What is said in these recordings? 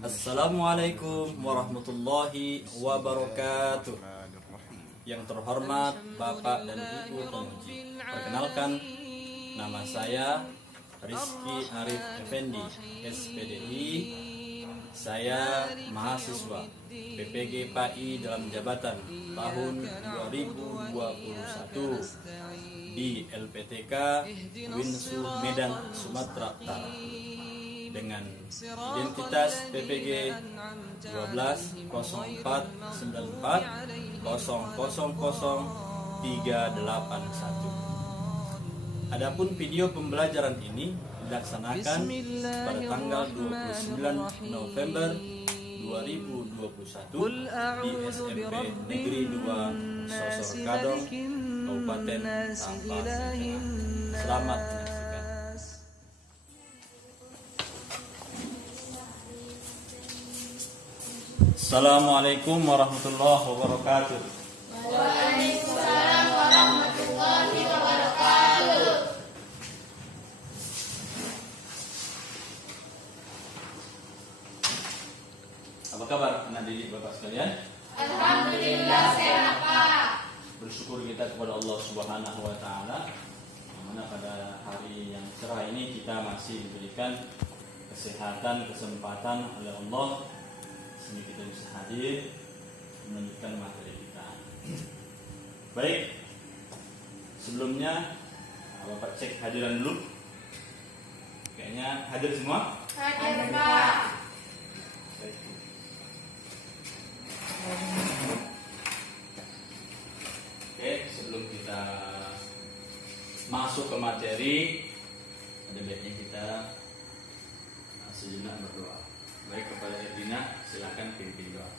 Assalamualaikum warahmatullahi wabarakatuh. Yang terhormat Bapak dan Ibu penguji, perkenalkan, nama saya Rizky Arif Effendi, SPDI. Saya mahasiswa PPG PAI dalam jabatan tahun 2021 di LPTK Winsu Medan, Sumatera Utara, dengan identitas PPG 12.04.94.000381. Adapun video pembelajaran ini dilaksanakan pada tanggal 29 November 2021 di SMP Negeri 2 Sosor Kadong, Kabupaten Tampang. Selamat menyaksikan. Assalamualaikum warahmatullahi wabarakatuh. Waalaikumsalam warahmatullahi wabarakatuh. Apa kabar anak didik Bapak sekalian? Alhamdulillah sehat, Pak. Bersyukur kita kepada Allah Subhanahu wa taala, yang mana pada hari yang cerah ini kita masih diberikan kesehatan, kesempatan oleh Allah sehingga kita bisa hadir melanjutkan materi kita. Baik, sebelumnya Bapak cek hadiran dulu. Kayaknya hadir semua? Hadir, Pak. Baik. Oke, sebelum kita masuk ke materi, ada baiknya kita sejenak berdoa. Baik, kepada Edina, silakan pimpin doa.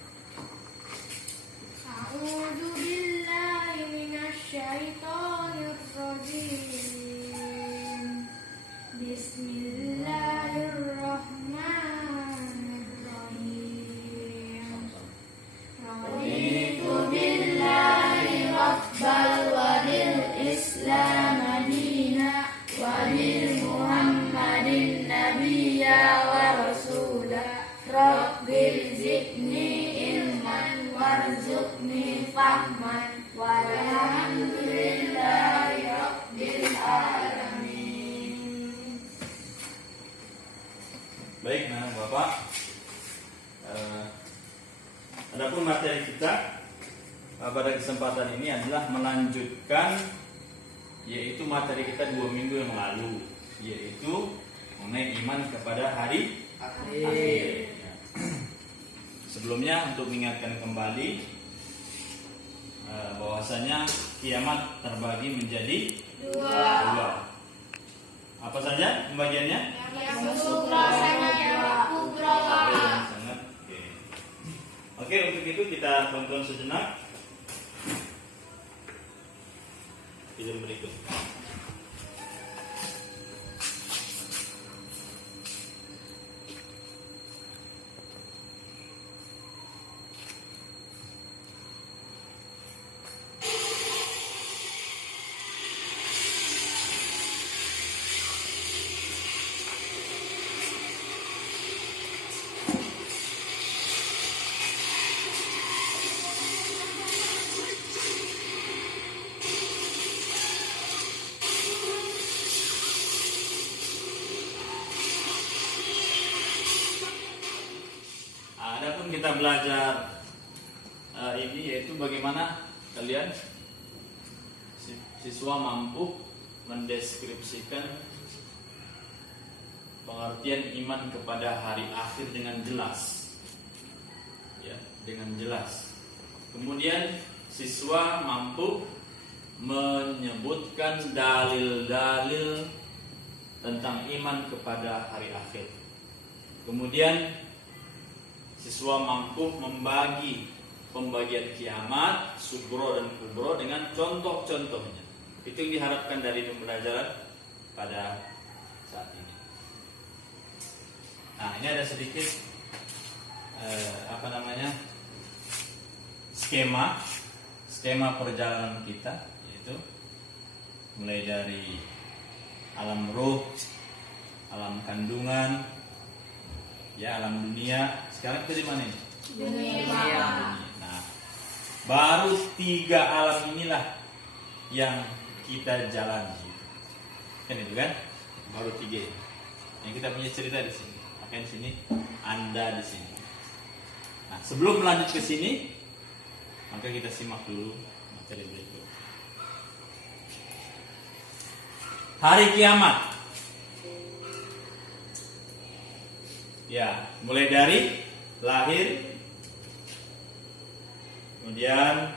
A'udzu billahi minasyaitonir rajim. Bismillahirrahmanirrahim. Raditu billahi rabbal wa bil islam madina wa bil muhammadin nabiyya wa rasulah. Rabbil zidni ilman warzuqni fahman walhamdulillahi rabbil alamin. Baik, nah Bapak, adapun materi kita pada kesempatan ini adalah melanjutkan, yaitu materi kita 2 minggu yang lalu, yaitu mengenai iman kepada hari akhir. Sebelumnya untuk mengingatkan kembali bahwasanya kiamat terbagi menjadi dua. Apa saja pembagiannya? Yang sugra sama yang kubra. Oke, untuk itu kita tonton sejenak film berikut. Adapun kita belajar ini, yaitu bagaimana kalian siswa mampu mendeskripsikan pengertian iman kepada hari akhir dengan jelas, ya, dengan jelas. Kemudian siswa mampu menyebutkan dalil-dalil tentang iman kepada hari akhir. Kemudian siswa mampu membagi pembagian kiamat, sugro dan kubro dengan contoh-contohnya. Itu yang diharapkan dari pembelajaran pada saat ini. Nah, ini ada sedikit skema perjalanan kita, yaitu mulai dari alam ruh, alam kandungan, Ya, alam dunia. Sekarang kita di mana ini? Dunia. Nah, baru 3 alam inilah yang kita jalani. Kan itu kan? Baru 3. Yang kita punya cerita di sini. Maka di sini, Anda di sini. Nah, sebelum lanjut ke sini, maka kita simak dulu materi berikut. Hari kiamat. Ya, mulai dari lahir, kemudian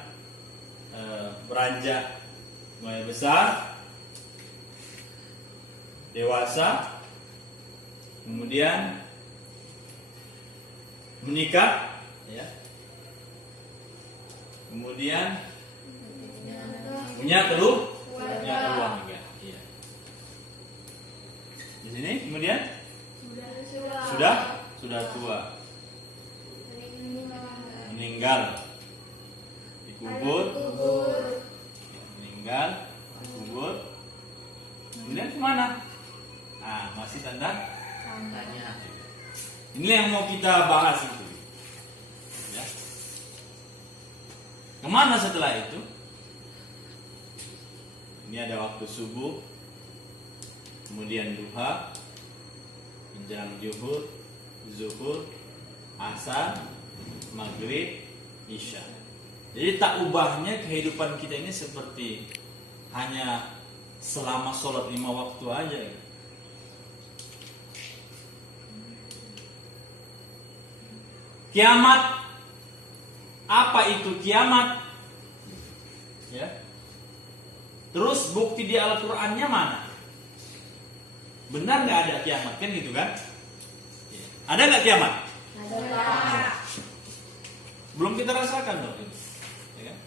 beranjak mulai besar, dewasa, kemudian menikah, ya, kemudian punya keluarga, ya. Di sini kemudian sudah tua, meninggal, dikubur, meninggal, kubur, kemudian kemana? Nah, masih tanda tanya. Ini yang mau kita bahas itu. Ya. Kemana setelah itu? Ini ada waktu subuh, kemudian duha, menjelang zuhur, asar, maghrib, isya. Jadi tak ubahnya kehidupan kita ini seperti hanya selama sholat 5 waktu aja. Kiamat, apa itu kiamat? Ya. Terus bukti di Al-Qur'annya mana? Benar nggak ada kiamat, kan gitu kan? Ada nggak kiamat? Ada. Belum kita rasakan dong. Ya kan?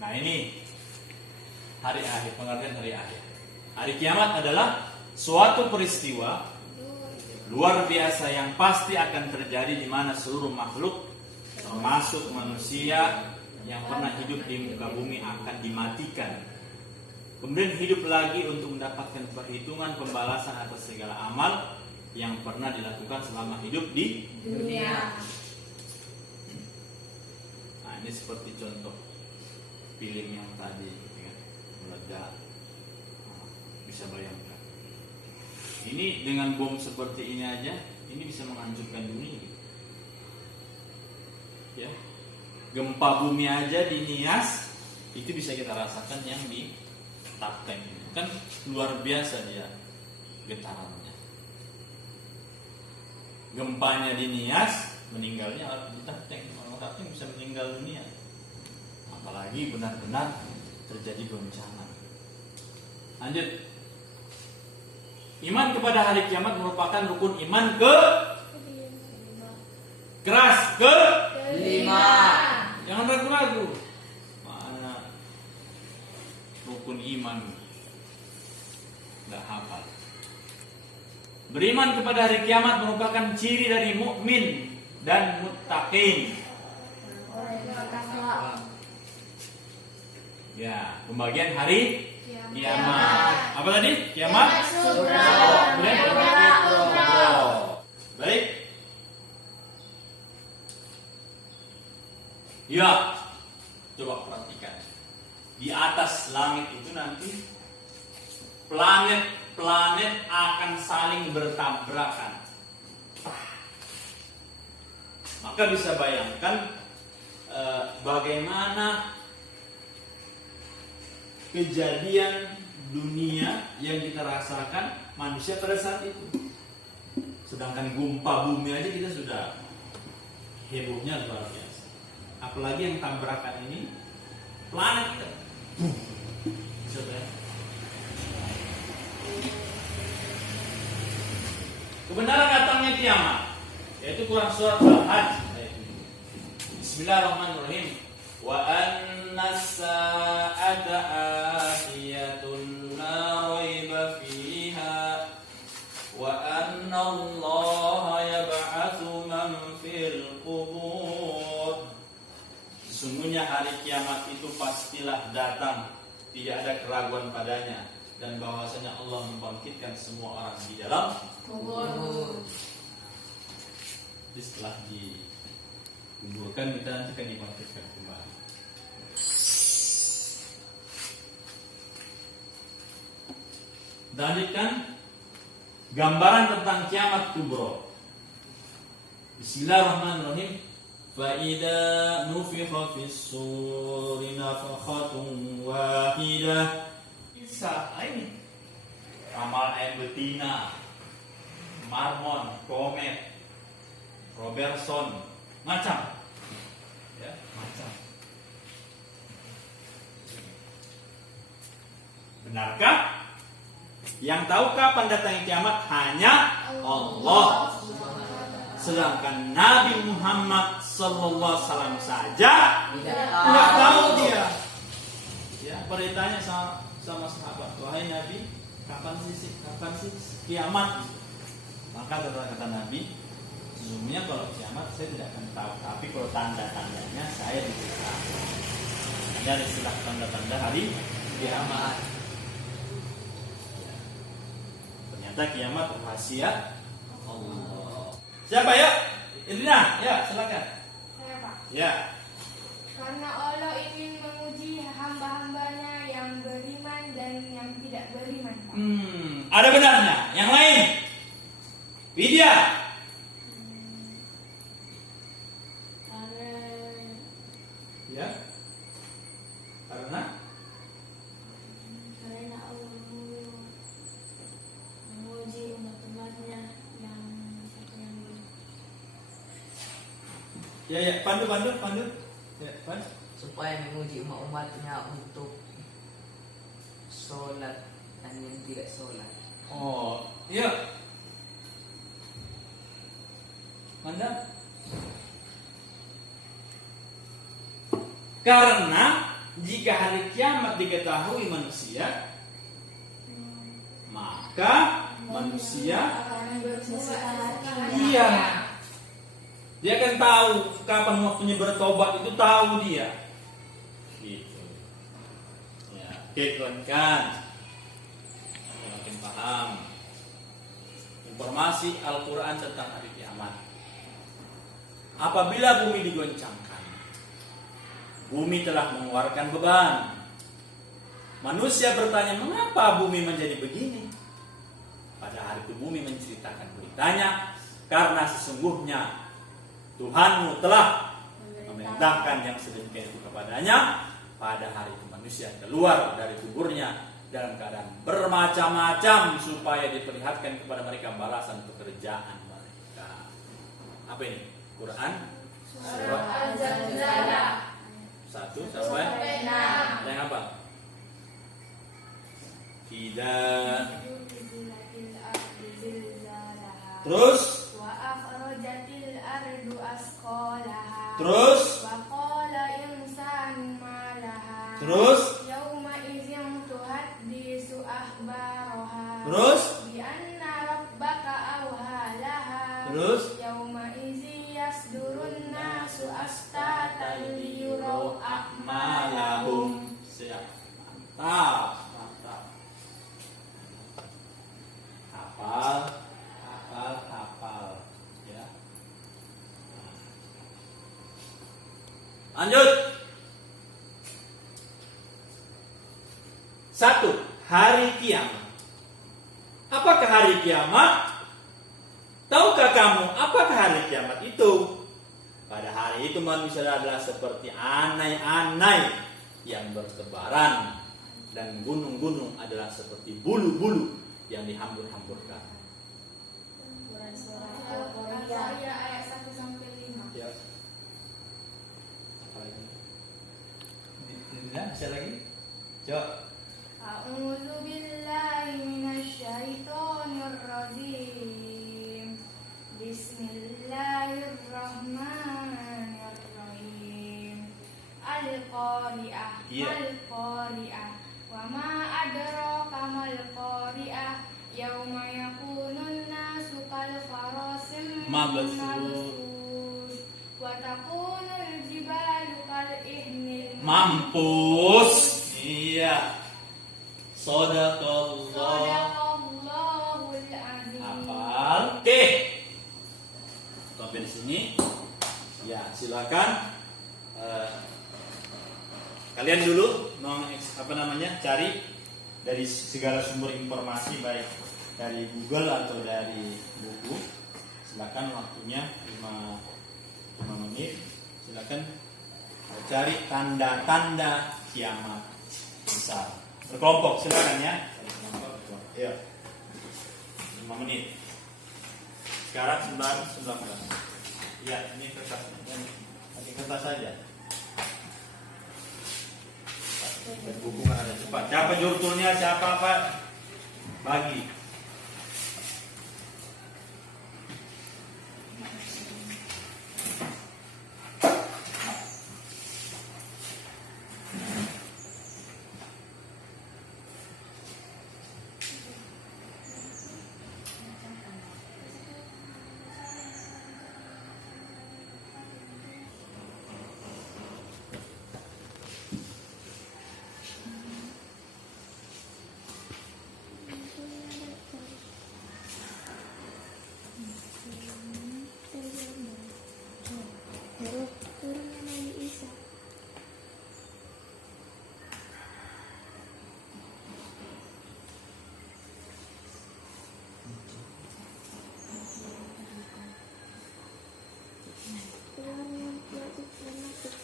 Nah ini hari akhir, pengertian hari akhir. Hari kiamat adalah suatu peristiwa luar biasa yang pasti akan terjadi di mana seluruh makhluk termasuk manusia yang pernah hidup di muka bumi akan dimatikan. Kemudian hidup lagi untuk mendapatkan perhitungan pembalasan atas segala amal yang pernah dilakukan selama hidup di Dunia. Nah ini seperti contoh film yang tadi gitu kan, meledak. Bisa bayangkan. Ini dengan bom seperti ini aja, ini bisa menghancurkan dunia. Ya, gempa bumi aja di Nias itu bisa kita rasakan yang di Tapteng. Kan luar biasa dia getarannya. Gempanya di Nias, meninggalnya di Tapteng. Orang Tapteng bisa meninggal dunia. Apalagi benar-benar terjadi bencana. Lanjut. Iman kepada hari kiamat merupakan rukun iman keras ke-5. Jangan ragu-ragu. Mana rukun iman? Enggak hafal. Beriman kepada hari kiamat merupakan ciri dari mukmin dan muttaqin. Ya, pembagian hari kiamat. Apa tadi? Kiamat? Baik. Ya, coba perhatikan. Di atas langit itu nanti planet-planet akan saling bertabrakan. Maka bisa bayangkan bagaimana kejadian dunia yang kita rasakan manusia pada saat itu. Sedangkan gempa bumi aja kita sudah hebohnya luar biasa. Apalagi yang tabrakan ini planet kita. Kebenaran datangnya kiamat, yaitu Quran surat Al-Hajj. Bismillahirrahmanirrahim. Wa an-sa'ata atiyatun la raiba fiha wa anna Allah yab'atsu man fil qubur. Sesungguhnya hari kiamat itu pastilah datang, tidak ada keraguan padanya, dan bahwasanya Allah membangkitkan semua orang di dalam kubur. Jadi setelah dikuburkan kita nanti akan dibangkitkan kembali. Tadi kan gambaran tentang kiamat kubro. Bismillahirrahmanirrahim. فَإِذَا نُفِخَ فِي الصُّورِ نَفْخَةٌ وَاحِدَةٌ. Kisah ini ramal air betina, marmon, komet, Robertson, macam, ya, macam. Benarkah? Yang tahu kapan datangnya kiamat hanya Allah. Sedangkan Nabi Muhammad sallallahu alaihi wasallam saja tidak tahu dia. Ya, beritanya sama sahabat, wahai Nabi, kapan sih kiamat? Maka kata Nabi, sesungguhnya kalau kiamat saya tidak akan tahu, tapi kalau tanda-tandanya saya diberitahu. Ada istilah tanda-tanda hari kiamat. Ternyata kiamat rahasia Allah. Siapa ya? Irina, ya silakan. Saya Pak. Ya. Karena Allah ingin menguji hamba-hambanya yang beriman dan yang tidak beriman, Pak. Ada benarnya. Yang lain? Widya. Ya. Karena Allah menguji umat-umatnya yang ya, pandu. Ya, Pan. Supaya menguji umat-umatnya untuk sholat dan yang tidak sholat. Oh, iya. Manda. Karena jika hari kiamat diketahui manusia, maka manusia iya, dia akan tahu kapan waktunya bertobat, itu tahu dia. Gitu. Ya, kan. Makin paham informasi Al-Quran tentang hari kiamat. Apabila bumi digoncangkan, bumi telah mengeluarkan beban. Manusia bertanya, mengapa bumi menjadi begini? Pada hari itu bumi menceritakan beritanya, karena sesungguhnya Tuhanmu telah memerintahkan yang sedemikian itu kepadanya. Pada hari itu manusia keluar dari kuburnya dalam keadaan bermacam-macam, supaya diperlihatkan kepada mereka balasan pekerjaan mereka. Apa ini? Quran Surah Al-Zalzalah 1 sampai 6. yang apa? Tidak. Terus Wa akhrajatil ardu asqalaha. Terus Wa qala insanu ma laha. Terus Yauma idzin tuhaddisu akhbaraha. Terus Bi anna rabbaka awhalaha. Terus Yauma idzi yasdurun nasu astatan liyurau a'malahum. Siap. Mantap. Hafal ya. Lanjut. 1. Hari kiamat. Apakah hari kiamat? Tahukah kamu apakah hari kiamat itu? Pada hari itu manusia adalah seperti anai-anai yang bertebaran, dan gunung-gunung adalah seperti bulu-bulu yang dihambur-hamburkan. Al-Qur'an ayat 1 sampai 5. Ya. Apa lagi? Bisa lagi? Coba. A'udzu billahi minasyaitonir rajim. Bismillahirrahmanirrahim. Al-Qari'ah. Iya. Al-Qari'ah. Wa ma adraka mal qari'ah. Yauma yakunun nasu kal farasim Mabthus. Wa takunul jibalu kal ihnil Mampus. Iya. Shadaqallah. Shadaqallahul azim. Hafal. Oke. Sampai di sini. Ya, silakan. Kalian dulu cari dari segala sumber informasi baik dari Google atau dari buku. Silakan waktunya 5 menit. Silakan cari tanda-tanda kiamat besar. Berkelompok silakan ya. Iya. 5 menit. Sekarang 19. Ya, ini kertasnya. Pakai kertas saja. Buku kan ada cepat. Siapa jurutulnya? Siapa apa? Bagi. Turunnya Nabi Isa. Keluarnya Ya'juj dan Ma'juj.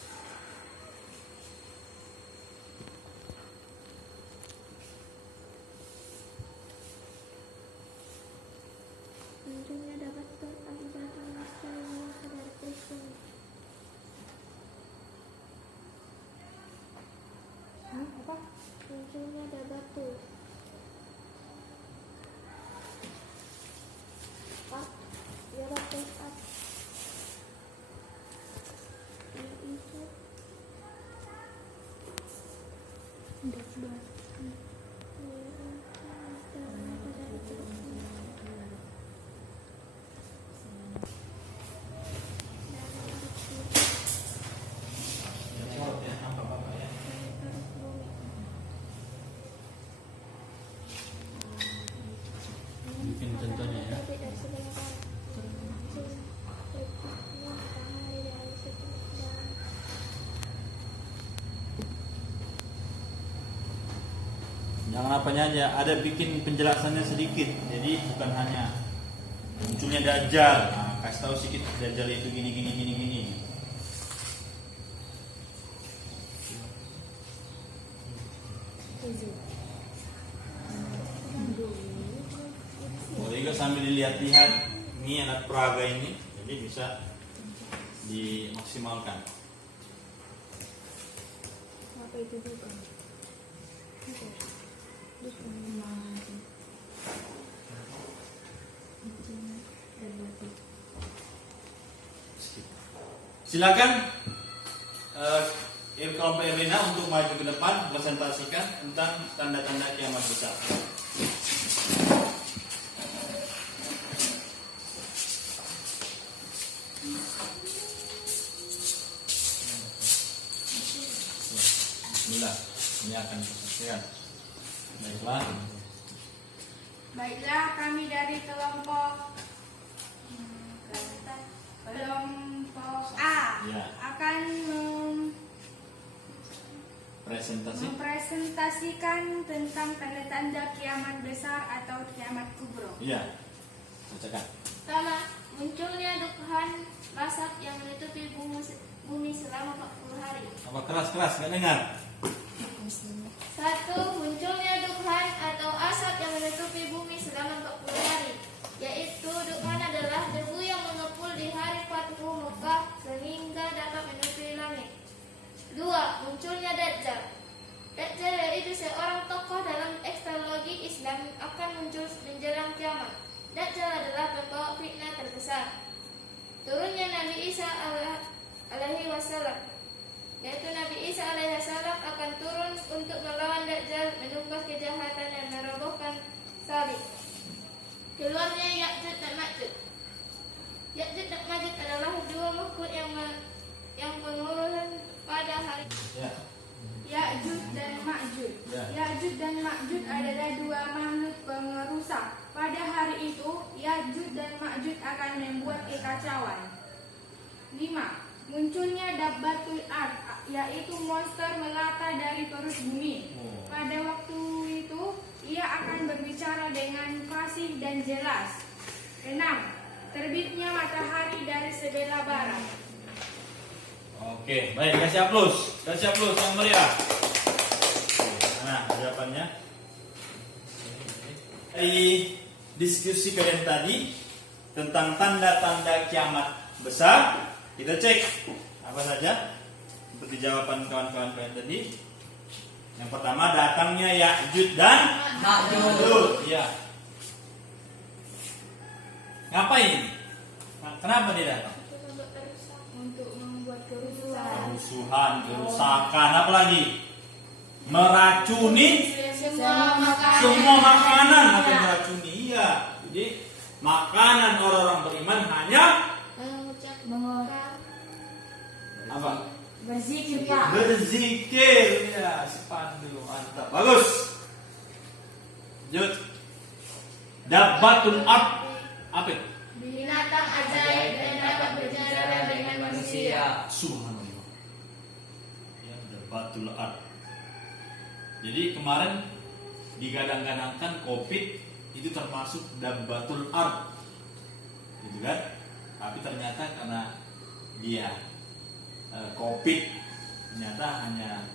Munculnya dapat akibat manusia yang sadar Kristen. Apa? Munculnya ada batu. Up, Yaratus up. Itu Mungkin contohnya ya. Jangan apanya aja, ada bikin penjelasannya sedikit. Jadi bukan hanya munculnya Dajjal. Nah, kasih tahu sedikit Dajjal itu gini. Boleh juga sambil dilihat-lihat ini anak peraga ini, jadi bisa dimaksimalkan. apa itu juga? Silakan kelompok Irina untuk maju ke depan presentasikan tentang tanda-tanda kiamat besar. Bismillah, ini akan disaksikan. Baiklah, kami dari kelompok A Ya. akan mempresentasikan tentang tanda-tanda kiamat besar atau kiamat kubro. Iya. Bacakan. Pertama, munculnya dukhan asap yang menutupi bumi selama 40 hari. Apa keras-keras nggak dengar? 1. Munculnya dukhan atau asap yang menutupi bumi selama 40 hari, yaitu dukhan adalah debu yang mengepul di hari Fathu Mekah sehingga dapat menutupi langit. 2. Munculnya Dajjal. Dajjal yaitu seorang tokoh dalam ekstologi Islam akan muncul menjelang kiamat. Dajjal adalah pembawa fitnah terbesar. Turunnya Nabi Isa alaihi wasallam, yaitu Nabi Isa alaihi wasallam akan turun untuk melawan Dajjal, menumpas kejahatan dan merobohkan salib. Keluarnya Ya'juj dan Ma'juj. Ya'juj dan Ma'juj adalah dua makhluk yang mengurus pada hari Ya. Ya'juj dan Ma'juj. Ya. Ya'juj dan Ma'juj adalah dua makhluk pengerusak. Pada hari itu, Ya'juj dan Ma'juj akan membuat kekacauan. 5. Munculnya Dabbatul Ard, yaitu monster melata dari perut bumi. Oh. Pada waktu itu, ia akan berbicara dengan fasih dan jelas. 6. Terbitnya matahari dari sebelah barat. Oke, baik, kasih aplaus. Kasih aplaus yang meriah. Nah, jawabannya. Di diskusi kalian tadi tentang tanda-tanda kiamat besar, kita cek apa saja seperti jawaban kawan-kawan kalian tadi. Yang pertama, datangnya Ya'juj dan Ma'juj. Ya. Ngapain? Kenapa dia datang? Untuk membuat kerusuhan. Kerusuhan, kerusakan, apa lagi? Meracuni semua makanan akan meracuni. Iya. Jadi makanan orang-orang beriman hanya apa? Berzikir, Pak. Berzikir. Ya, sepandu mantap. Bagus. Lanjut. Dabbatul Ard. Apa itu? Binatang ajaib dan dapat berbicara dengan manusia. Subhanallah. Ya, Dabbatul Ard. Jadi kemarin digadang-gadangkan COVID itu termasuk Dabbatul Ard, gitu kan? Tapi ternyata karena dia COVID ternyata hanya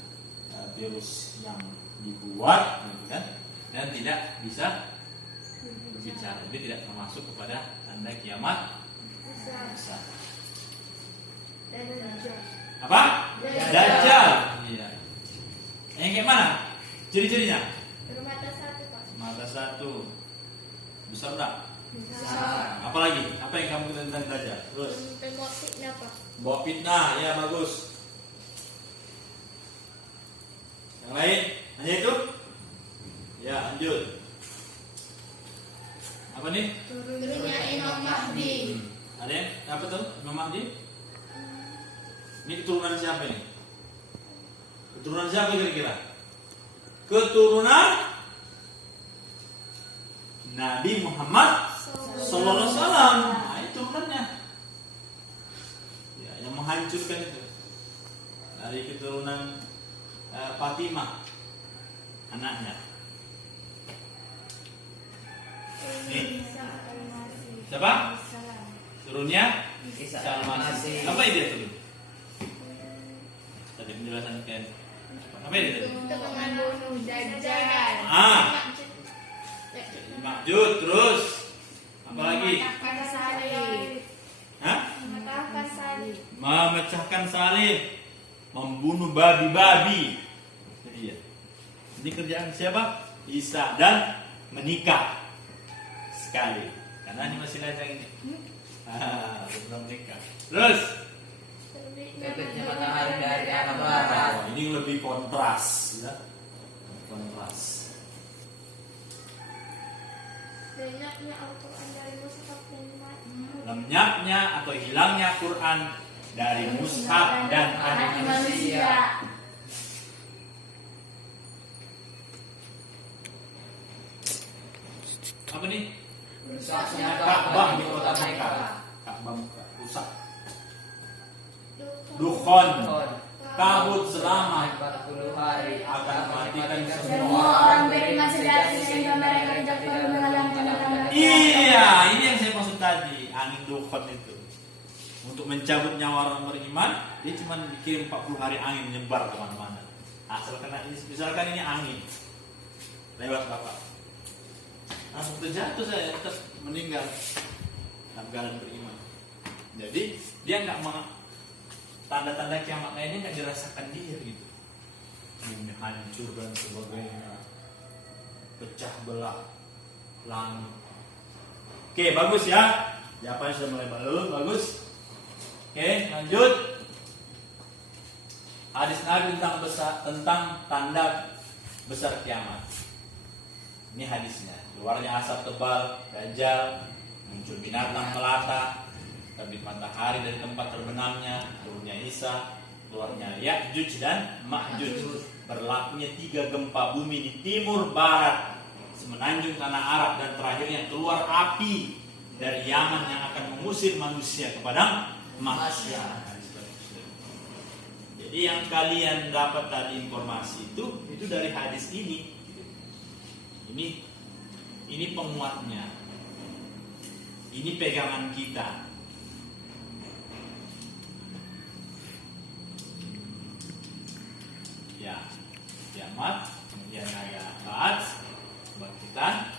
virus yang dibuat, gitu kan? Dan tidak bisa berbicara. Jadi tidak termasuk kepada tanda kiamat besar. Apa? Dajjal. Iya. Yang kayak mana? Ciri-cirinya? Bermata satu, Pak. Mata satu. Besar enggak? Besar. Apalagi? Apa yang kamu tentang Dajjal? Terus Pembuat fitnah, Pak. bawa fitnah, ya bagus. Yang lain? Hanya itu? Ya, lanjut. Apa nih? Turunnya Imam Mahdi. Ada yang? Apa tuh? Imam Mahdi? Ini keturunan siapa nih? Keturunan siapa kira-kira? Keturunan Nabi Muhammad Sallallahu Alaihi Wasallam. Nah, ini turunannya. Ya, yang menghancurkan itu dari keturunan Fatimah, anaknya. Nih. Siapa? Turunnya Isa Isa al-Masih. Apa ide itu? Tadi penjelasan Ken. Apa ide itu? Untuk membunuh Dajjal. Ma'juj, terus apa lagi? Mematahkan salib. Hah? Mematahkan salib. Memecahkan salib, membunuh babi-babi. Jadi ya. Ini kerjaan siapa? Isa, dan menikah sekali. Karena ini masih lajang ini. Belum menikah. Terus Terbitnya matahari dari arah barat. ini lebih kontras, ya. Kontras. Lenyapnya Al-Quran dari mushaf dan umat. Lenyapnya atau hilangnya Quran dari mushaf dan hati manusia. Apa nih? Rusaknya Ka'bah di di kota kota Mekah. Mekah. Ka'bah Mekah rusak. Dukhon, kabut selama 40 hari akan matikan Semua orang beriman sejati sehingga mereka tidak perlu mengalami tanda-tanda. Iya, ini yang saya maksud tadi, angin dukhon itu. Untuk mencabut nyawa orang beriman, dia cuma dikirim 40 hari angin menyebar kemana-mana. Asal kena ini, misalkan ini angin lewat bapak, langsung terjatuh saya, terus meninggal dalam keadaan beriman. Jadi dia nggak tanda-tanda kiamat lainnya nggak dirasakan dia gitu. Bumi hancur dan sebagainya, pecah belah langit. Oke, bagus ya. Jawabannya sudah mulai bagus. Oke, lanjut. Hadis Nabi tentang tanda besar kiamat. Ini hadisnya. Luarnya asap tebal, Dajjal, muncul binatang melata, terbit matahari dari tempat terbenamnya, turunnya Isa, keluarnya Ya'juj dan Ma'juj. Berlakunya 3 gempa bumi di timur barat semenanjung tanah Arab, dan terakhirnya keluar api dari Yaman yang akan mengusir manusia ke padang mahsyar. Jadi yang kalian dapat tadi informasi itu dari hadis ini. Ini penguatnya. Ini pegangan kita. Ya, kiamat, kemudian ada ba'ats, kebangkitan,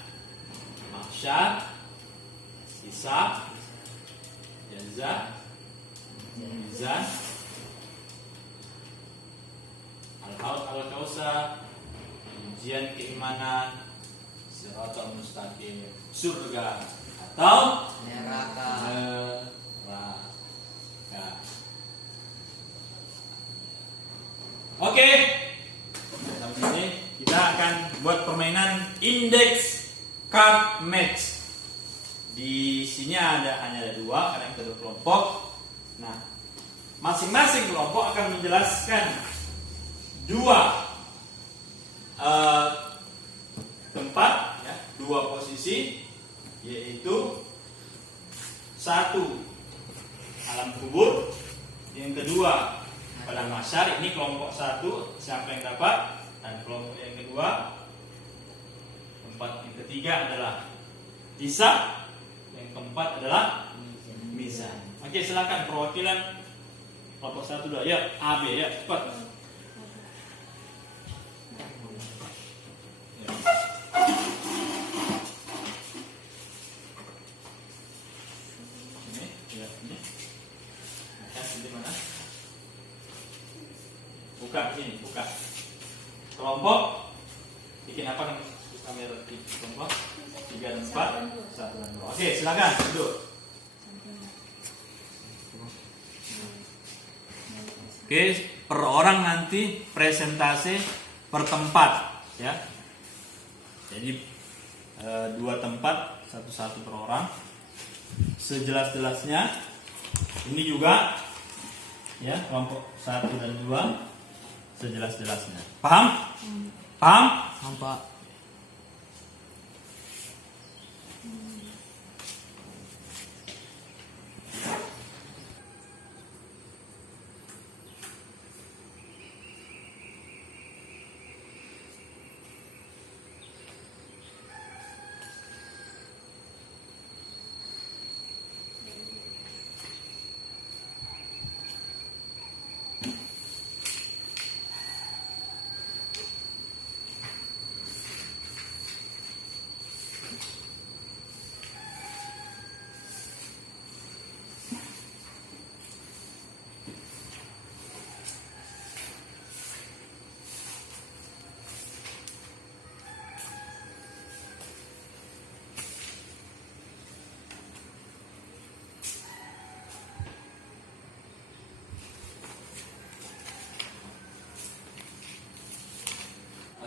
mahsyar, hisab, jaza, mizan, al-haud al-kausar, ujian keimanan, siratal mustaqim, surga atau neraka. Oke. Sampai ini kita akan buat permainan index card match. Di sini hanya ada 2 karena kita ada kelompok. Nah, masing-masing kelompok akan menjelaskan 2 tempat, ya, 2 posisi, yaitu 1 alam kubur, yang kedua padang mahsyar. Ini kelompok 1 siapa yang dapat, dan kelompok yang kedua, tempat yang ketiga adalah hisab, yang keempat adalah mizan. Oke, silakan perwakilan kelompok 1 2. Ya, A B ya, cepat. Buka sini, buka. Kelompok bikin apa kan kamera di kelompok 3 dan 4, 1 dan 2. Oke, silakan duduk. Oke, per orang nanti presentasi per tempat, ya. Jadi 2 tempat, 1-1 per orang. Sejelas-jelasnya. Ini juga, ya, kelompok 1 dan 2. Sejelas-jelasnya. Paham? Paham? Nampak.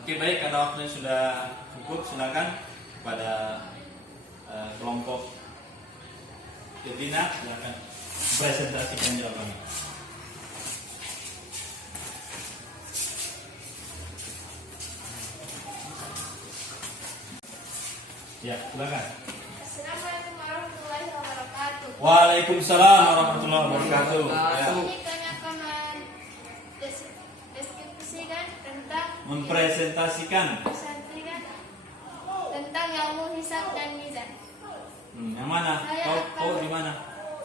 Oke, baik, karena waktunya sudah cukup, silakan kepada kelompok Kedina, silakan presentasikan jawabannya. Ya, silakan. Assalamualaikum warahmatullahi wabarakatuh. Waalaikumsalam warahmatullahi wabarakatuh. Ya. Ini kami akan mendeskripsikan tentang Mempresentasikan. tentang ilmu hisab dan mizan. Yang mana? Kau di mana?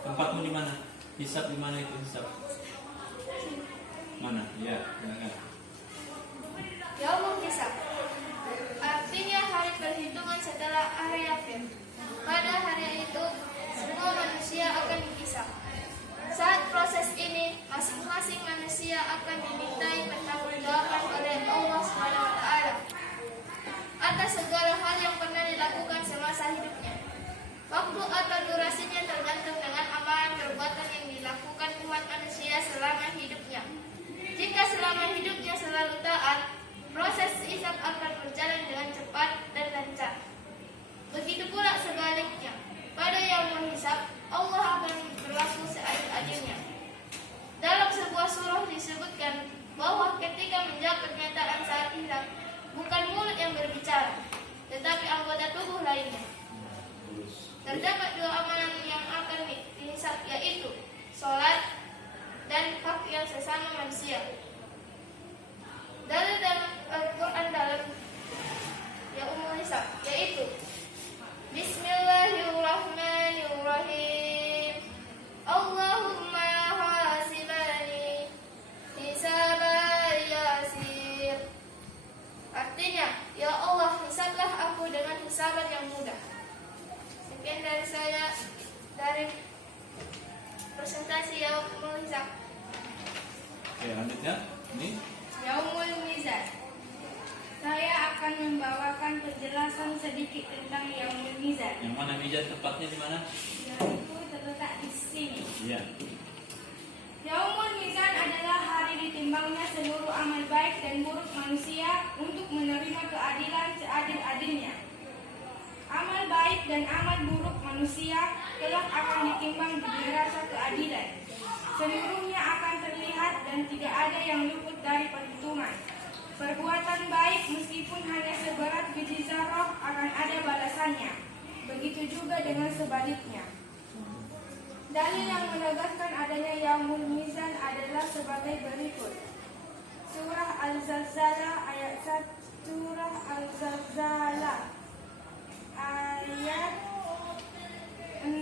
Tempatmu di mana? Hisab di mana itu hisab? Mana? Ya, silakan. Yaumul hisab artinya hari perhitungan setelah hari akhir. Pada hari itu semua manusia akan dihisab. Saat proses ini, masing-masing manusia akan dimintai pertanggungjawaban oleh Allah SWT atas segala hal yang pernah dilakukan semasa hidupnya. Waktu atau durasinya tergantung dengan amalan perbuatan yang dilakukan umat manusia selama hidupnya. Jika selama hidupnya selalu taat, proses hisab akan berjalan dengan cepat dan lancar. Begitu pula sebaliknya. Pada yaumul hisab, Allah akan berlaku seadil-adilnya. Dalam sebuah surah disebut tetapi anggota tubuh lainnya. Terdapat dua amalan yang akan dihisab, yaitu sholat dan hak yang sesama manusia. Dalil dalam Al-Quran dalam yang umum hisab, yaitu Bismillahirrahmanirrahim. Allahumma hasibani hisaban yasir. Artinya, ya Allah, hisablah aku dengan hisaban yang mudah. Sekian dari saya dari presentasi Yaumul Hisab. Oke, lanjutnya. Ini Yaumul Mizan. Saya akan membawakan penjelasan sedikit tentang Yaumul Mizan. yang mana mizan, tepatnya di mana? Yaitu terletak di sini. Iya. Yaumul Mizan adalah hari ditimbangnya seluruh amal baik dan buruk manusia untuk menerima keadilan seadil-adilnya. Amal baik dan amal buruk manusia kelak akan ditimbang di neraca keadilan. Seluruhnya akan terlihat dan tidak ada yang luput dari perhitungan. Perbuatan baik meskipun hanya seberat biji zarah akan ada balasannya. Begitu juga dengan sebaliknya. Dalil yang menegaskan adanya Yaumul Mizan adalah sebagai berikut. Surah Al-Zalzalah ayat 1, Surah Al-Zalzalah ayat 6.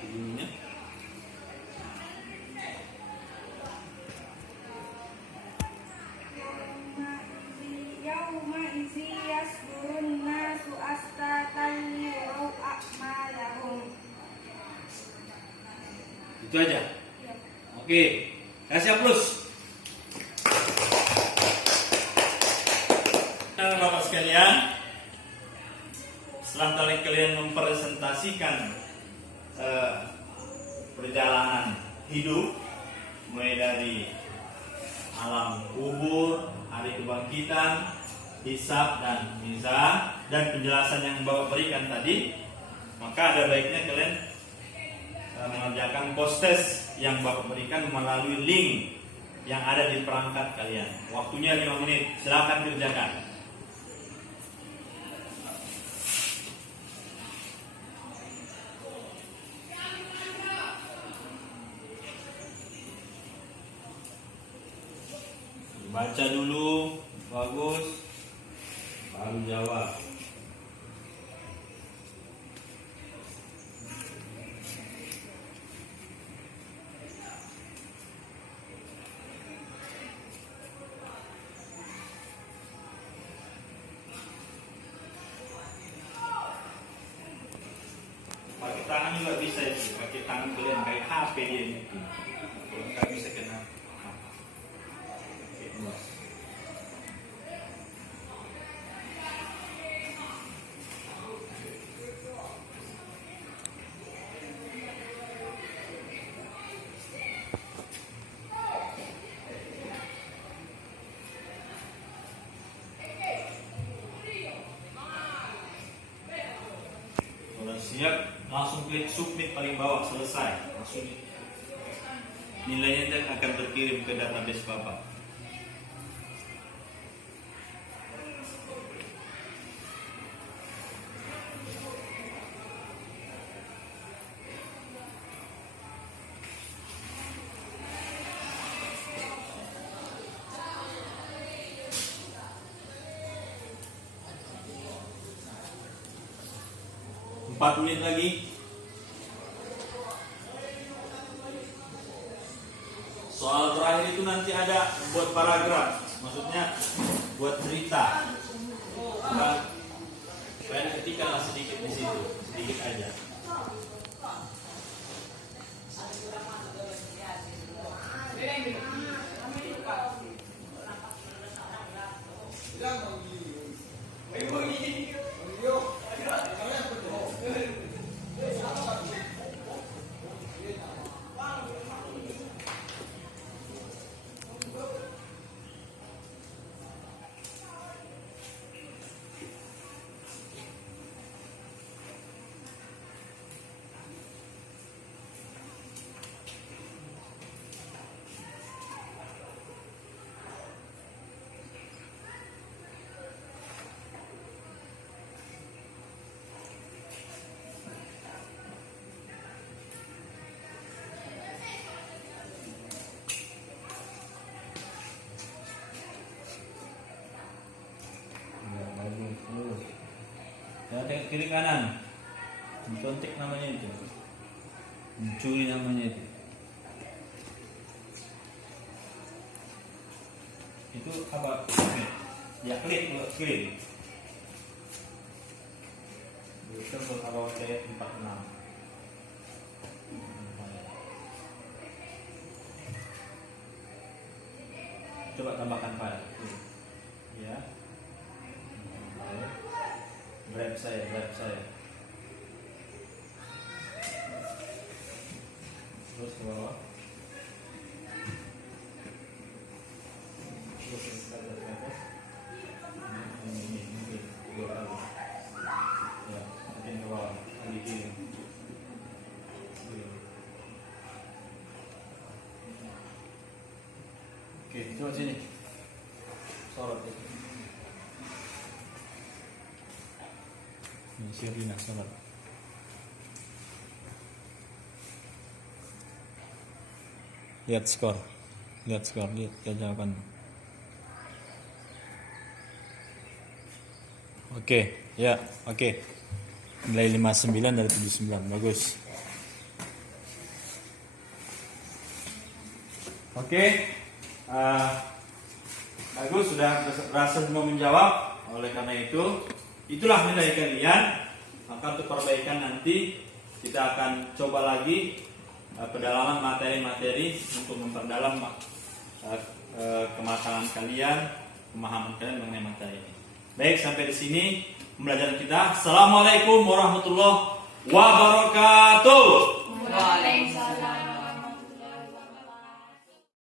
Bunyinya. Yauma izi yasburun nasu astatan liyurau a'malahum. Itu aja. Ya. Oke, kasih plus. Bapak sekalian, setelah kalian mempresentasikan perjalanan hidup mulai dari alam kubur, hari kebangkitan, hisab dan mizan, dan penjelasan yang Bapak berikan tadi, maka ada baiknya kalian mengerjakan post-test yang Bapak berikan melalui link yang ada di perangkat kalian. Waktunya 5 menit, silakan kerjakan. Baca dulu, bagus, baru jawab. Pakai tangan juga bisa itu, pakai tangan kalian kayak HP dia ini. Kalau nggak bisa kena. Kalau siap, langsung klik submit paling bawah, selesai. Langsung nilainya akan terkirim ke database Bapak. Empat menit lagi. Soal terakhir itu nanti ada buat paragraf, maksudnya buat cerita. Kalian ketikkanlah sedikit di situ, sedikit aja. Ya, tengok kiri kanan. Mencontek namanya itu. Mencuri namanya itu. Itu apa? Ya, klik. Itu untuk apa pakai 46. Coba tambahkan file. Ya. Grab saya. Terus ke bawah. Terus kita lihat ke atas. Ini dua kali. Ya, mungkin ke bawah. Lagi kiri. Oke, coba sini. Sorot ya. Ini Sirina sorot. Lihat skor, lihat jawaban. Oke, ya, oke. Nilai 59 dari 79, bagus. Oke, bagus, sudah berhasil semua menjawab. Oleh karena itu, itulah nilai kalian. Maka untuk perbaikan nanti kita akan coba lagi pendalaman materi-materi untuk memperdalam kematangan kalian, pemahaman kalian mengenai materi ini. Baik, sampai di sini pembelajaran kita. Assalamualaikum warahmatullahi wabarakatuh.